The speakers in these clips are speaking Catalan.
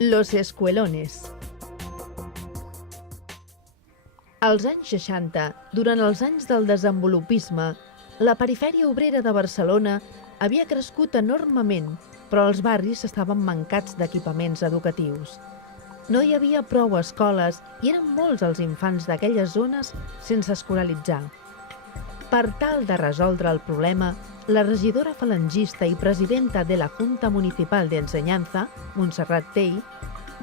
Los escuelones. Als anys 60, durant els anys del desenvolupisme, la perifèria obrera de Barcelona havia crescut enormement, però els barris estaven mancats d'equipaments educatius. No hi havia prou escoles i eren molts els infants d'aquelles zones sense escolaritzar. Per tal de resoldre el problema, la regidora falangista i presidenta de la Junta Municipal de Enseñanza, Montserrat Tey,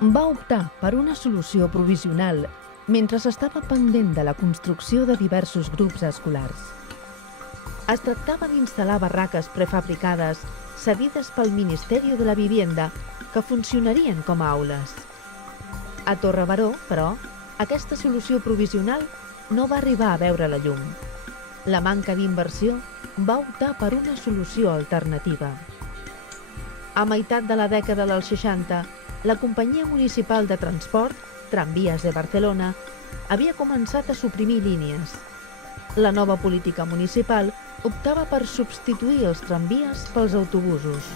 va optar per una solució provisional mentre estava pendent de la construcció de diversos grups escolars. Es tractava d'instal·lar barraques prefabricades cedides pel Ministeri de la Vivienda que funcionarien com a aules. A Torre Baró, però, aquesta solució provisional no va arribar a veure la llum. La manca d'inversió va optar per una solució alternativa. A meitat de la dècada dels 60, la Companyia Municipal de Transport, Tramvies de Barcelona, havia començat a suprimir línies. La nova política municipal optava per substituir els tramvies pels autobusos.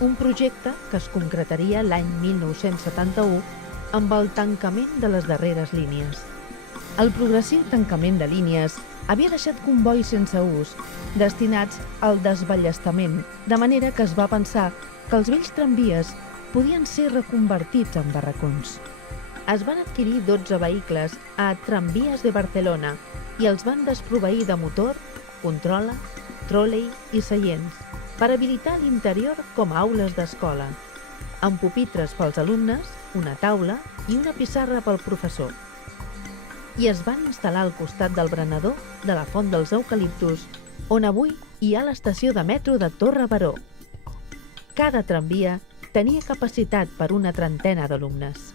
Un projecte que es concretaria l'any 1971 amb el tancament de les darreres línies. El progressiu tancament de línies havia deixat combois sense ús, destinats al desballestament, de manera que es va pensar que els vells tramvies podien ser reconvertits en barracons. Es van adquirir 12 vehicles a Tramvies de Barcelona i els van desproveir de motor, controla, tròlei i seients per habilitar l'interior com a aules d'escola, amb pupitres pels alumnes, una taula i una pissarra pel professor. I es van instal·lar al costat del berenador de la Font dels Eucaliptus, on avui hi ha l'estació de metro de Torre Baró. Cada tramvia tenia capacitat per una trentena d'alumnes.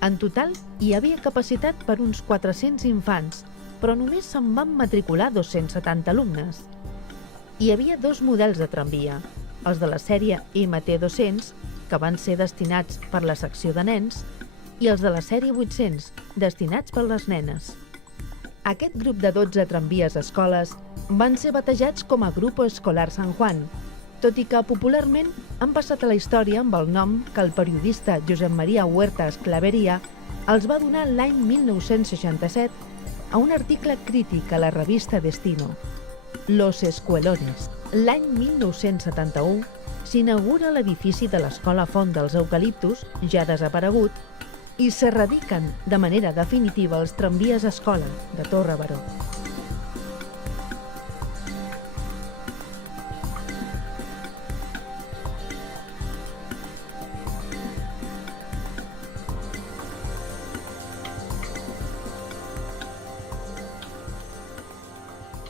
En total, hi havia capacitat per uns 400 infants, però només se'n van matricular 270 alumnes. Hi havia dos models de tramvia, els de la sèrie MT200, que van ser destinats per la secció de nens, i els de la sèrie 800, destinats per les nenes. Aquest grup de 12 tramvies escoles van ser batejats com a Grupo Escolar San Juan, tot i que popularment han passat a la història amb el nom que el periodista Josep Maria Huerta Esclaveria els va donar l'any 1967 a un article crític a la revista Destino, Los Escuelones. L'any 1971 s'inaugura l'edifici de l'Escola Font dels Eucaliptus, ja desaparegut, i s'erradiquen de manera definitiva els tramvies escola de Torre Baró.